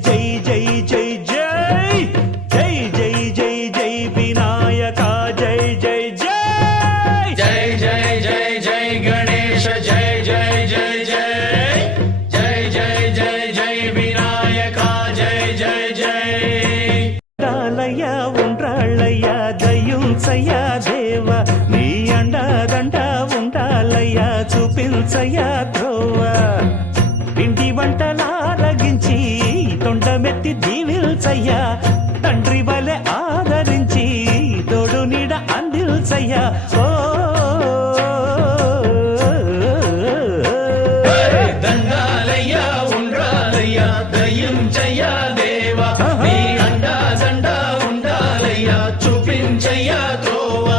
జై జై జై జై జై జై జై జై వినాయక జై జై జై జై జై జై జై గణేశ జై జై జై జై జై జై జై జై వినాయక జై జై జై డాలయ్య ఉండ్రాళ్ళయ్య దయ్యుంచయ్య దేవ నీ అండదండ ఉండాలయ్య చూపించయ్య త్రోవ ఇంటి వంటలారగించి తొండమెత్తి దీవిల్చయ్య తండ్రి వలె ఆదరించి తోడు నీడ అందిల్చయ్య ఓ దండాలయ్య ఉండ్రాలయ్య దయ్యుంచయ్య దేవా నీ అండా దండ ఉండాలయ్య చూపించయ్య త్రోవా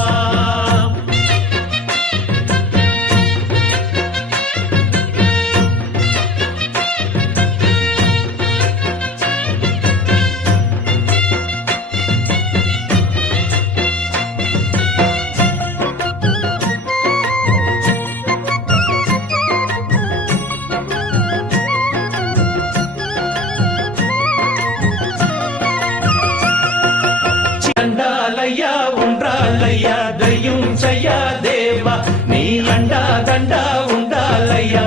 దండాలయ్య ఉండ్రాలయ్య దయ్యుంచయ్య దేవా నీ అండా దండ ఉండాలయ్య